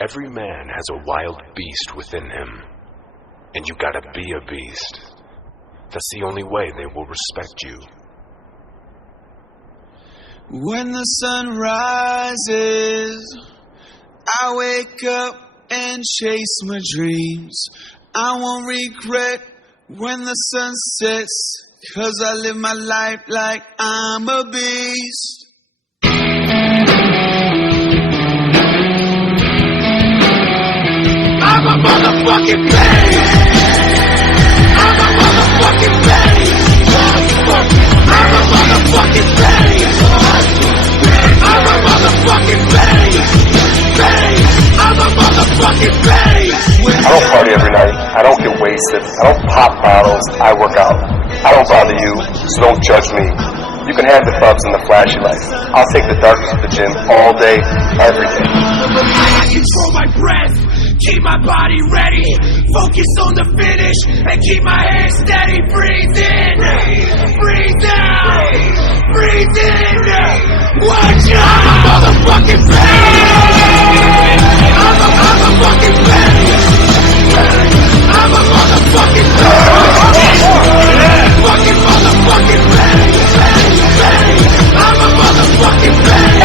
Every man has a wild beast within him, and you gotta be a beast. That's the only way they will respect you. When the sun rises, I wake up and chase my dreams. I won't regret when the sun sets, 'cause I live my life like I'm a beast. I'm a motherfucking beast. I'm a motherfucking beast. I'm a motherfucking beast. I'm a motherfucking beast. I'm a motherfucking beast. I don't party every night. I don't get wasted. I don't pop bottles. I work out. I don't bother you, so don't judge me. You can have the clubs and the flashy life. I'll take the darkness to the gym all day, every day. I control my breath, keep my body ready, focus on the finish, and keep my head steady. Breathe in, breathe out, breathe in. Watch out! I'm a motherfucking beast. I'm a motherfucking beast. I'm a motherfucking beast. Fucking motherfucking beast. I'm a motherfucking beast.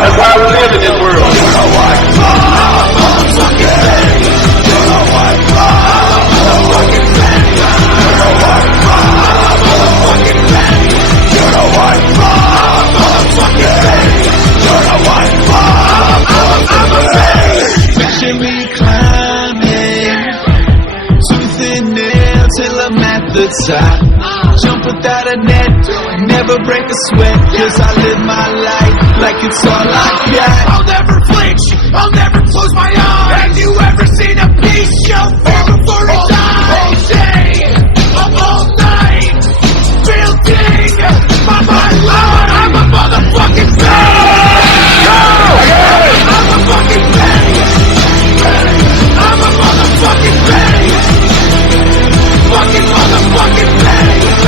That's why we live in this world. You know what? I'm a motherfucking beast. You know what? I'm a motherfucking beast. You know what? I'm a motherfucking beast. You know what? I'm a motherfucking beast. You know what? I'm a beast. Picture me climbing tooth and nail till I'm at the top. Jump without a net, never break a sweat, 'cause I live my life like it's all I got. I'll never flinch, I'll never close my eyes. Have you ever seen a beast show before it dies? All day, all night, building my life. I'm a motherfucking beast. I'm a fucking beast. I'm a motherfucking beast. Fucking motherfucking beast.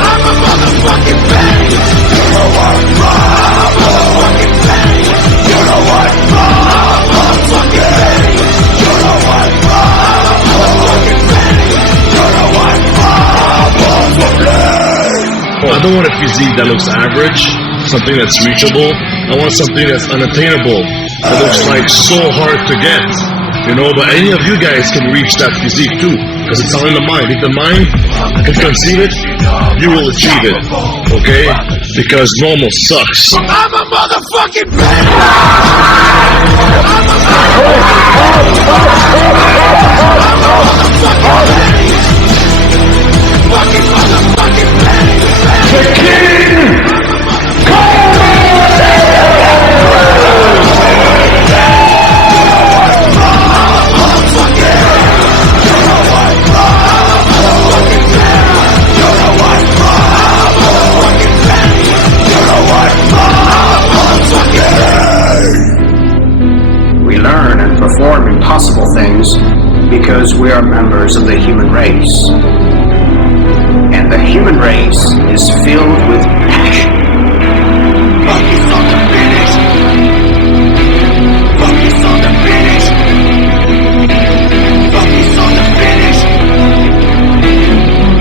I'm a motherfucking beast. You know what? I'm a motherfucking beast. You know what? I'm a motherfucking beast. You know what? I'm a motherfucking beast. You know what? I'm a motherfucking beast. I don't want a physique that looks average, something that's reachable. I want something that's unattainable, that looks like so hard to get. You know, but any of you guys can reach that physique too, because it's all in the mind. If the mind can conceive it, you will achieve it, okay? Because normal sucks. I'm a motherfucking beast. I'm a motherfucking beast. Fucking motherfucking beast. The king! We learn and perform impossible things because we are members of the human race. And the human race is filled with passion. Focus on the finish. Focus on the finish. Focus on the finish.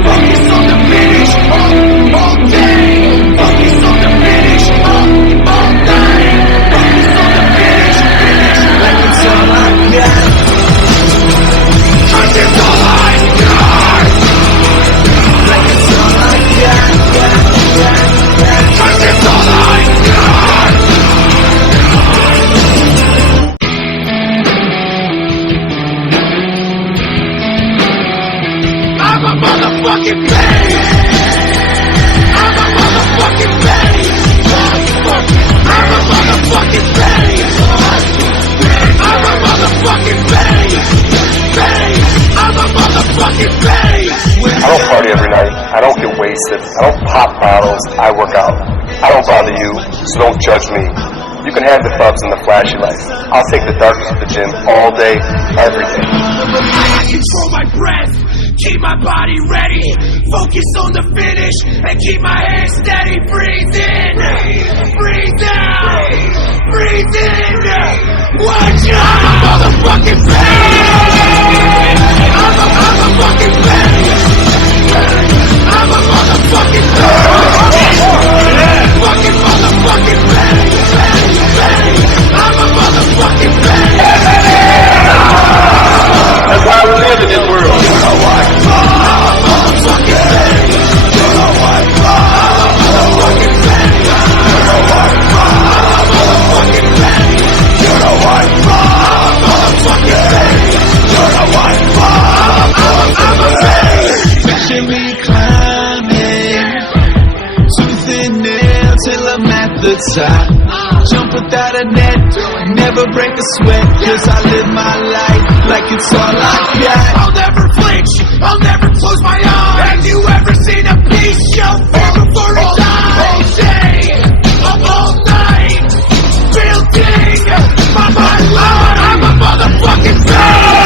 Focus on the finish. All day. Focus on the finish. All night. Focus on the finish. Like it's all I got. 'Cause it's all I got. Like it's all I got. 'Cause it's all I got. I'm a motherfucking beast. I'm a motherfucking beast. I'm a motherfucking beast. I'm a motherfucking beast. I'm a motherfucking I don't party every night. I don't get wasted. I don't pop bottles. I work out. I don't bother you, so don't judge me. You can have the bubs and the flashy life. I'll take the darkness to the gym all day, every day. I control my breath, keep my body ready. Focus on the finish and keep my head steady. Breathe in, breathe out, breathe in. Watch out! I'm a motherfucking pain. I'm a motherfucking pain. I'm a motherfucking pain. Fucking motherfucking pain. I'm a motherfucking pain. That's why we live in this world. You know what? I'm a motherfucking pain. You know what? I'm a motherfucking pain. You know what? I'm a motherfucking pain. You know what? I'm a motherfucking pain. You know what? I'm a pain. Picture me climbing, tooth and nail till I'm at the top. Jump without a net, never break a sweat, cause I live my life like it's all I got. I'll never flinch, I'll never close my eyes. Have you ever seen a beast show fear before it dies? All day, all night, building my life. I'm a motherfucking pain.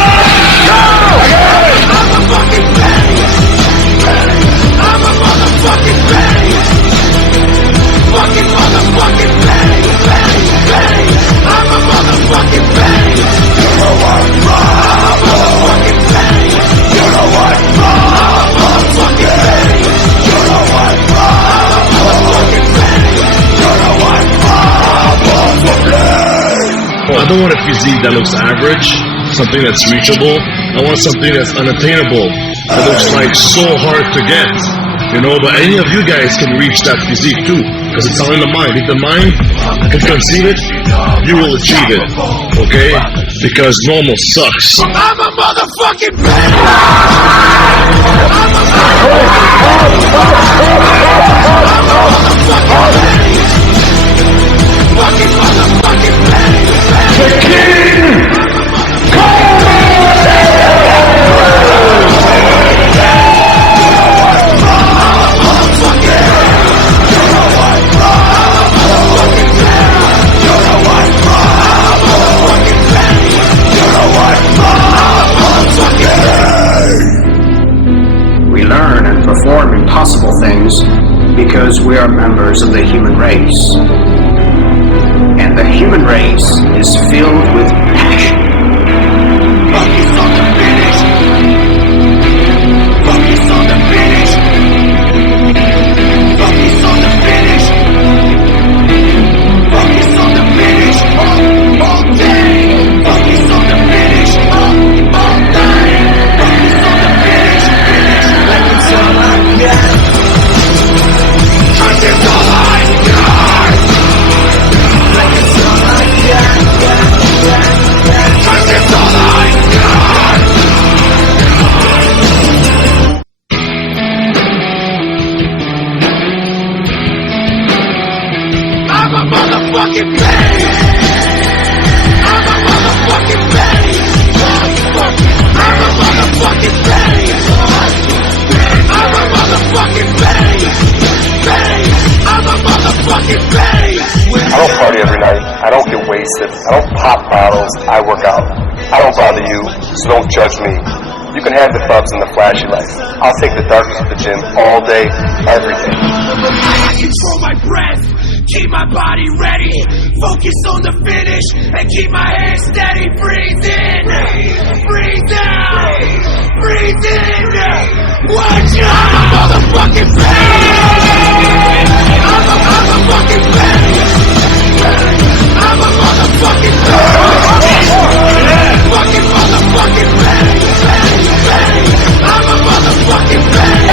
I'm a fucking pain. I'm a motherfucking pain. Fucking motherfucking pain. I'm a motherfucking pain. You know what? I'm a motherfucking pain. You know what? I'm a motherfucking pain. You know what? I'm a motherfucking pain. You know what? I'm a motherfucking pain. I don't want a physique that looks average, something that's reachable. I want something that's unattainable, that looks like so hard to get. You know, but any of you guys can reach that physique too, because it's all in the mind. If the mind can conceive it, you will achieve it, okay? Because normal sucks. I'm a motherfucking pain. I'm a motherfucking pain. Fucking motherfucking pain. The king! We learn and perform impossible things because we are members of the human race. And the human race is filled with passion. Focus on the finish. Focus on the finish. Focus on the finish. Focus on the finish. All day. Focus on the finish. All night. Focus on the finish. Like it's all I got. 'Cause it's all I got. Like it's all I got. 'Cause it's all I got. I'm a motherfucking pain. I'm a motherfucking pain. I'm a motherfucking pain. I'm a motherfucking pain. I'm a motherfucking pain. I don't party every night. I don't get wasted. I don't pop bottles. I work out. I don't bother you, so don't judge me. You can have the bubs and the flashy life. I'll take the darkness to the gym all day, every day. I control my breath, keep my body ready. Focus on the finish and keep my head steady. Breathe in, breathe out, breathe in. Watch out! I'm a motherfucking pain. I'm a motherfucking pain. I'm a motherfucking pain. Fucking motherfucking pain. I'm a motherfucking pain.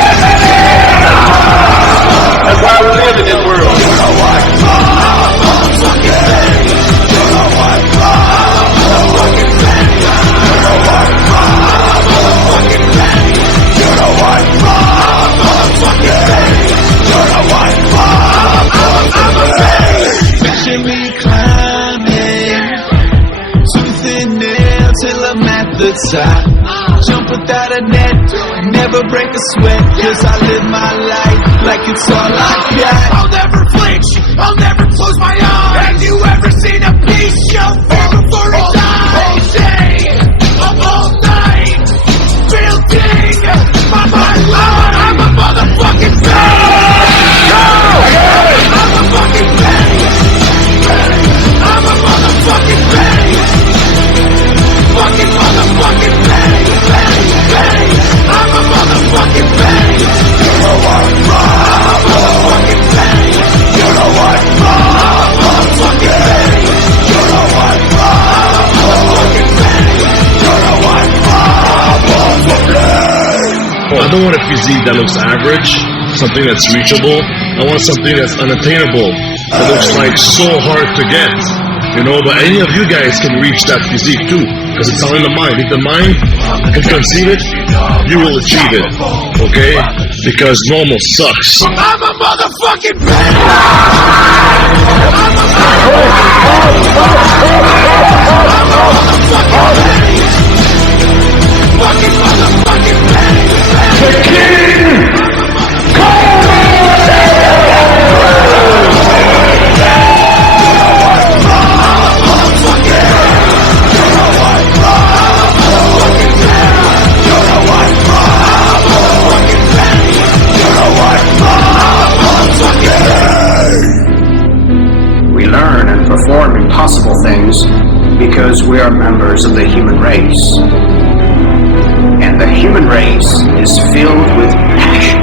That's why we live in this world. You know what? I'm a motherfucking pain. You know what? I'm a motherfucking pain. You know what? I'm a motherfucking pain. You know what? never break a sweat, cause I live my life like it's all I got. I'll never flinch, I'll never close my eyes. Have you ever seen a beast show fear before it dies? All day, all night, building my life. I'm a motherfucking beast. I'm a fucking beast. I'm a motherfucking beast. Fucking motherfucking beast. I'm a motherfucking beast. You know what? I'm a motherfucking beast. You know what? I'm a motherfucking beast. You know what? I'm a motherfucking beast. You know what? I'm a motherfucking. I don't want a physique that looks average, something that's reachable. I want something that's unattainable, that looks like so hard to get. You know, but any of you guys can reach that physique too, because it's all in the mind. If the mind can conceive it, you will achieve it, okay? Because normal sucks. I'm a motherfucking beast. I'm a fucking motherfucking beast. The king! We learn and perform impossible things because we are members of the human race. And the human race is filled with passion.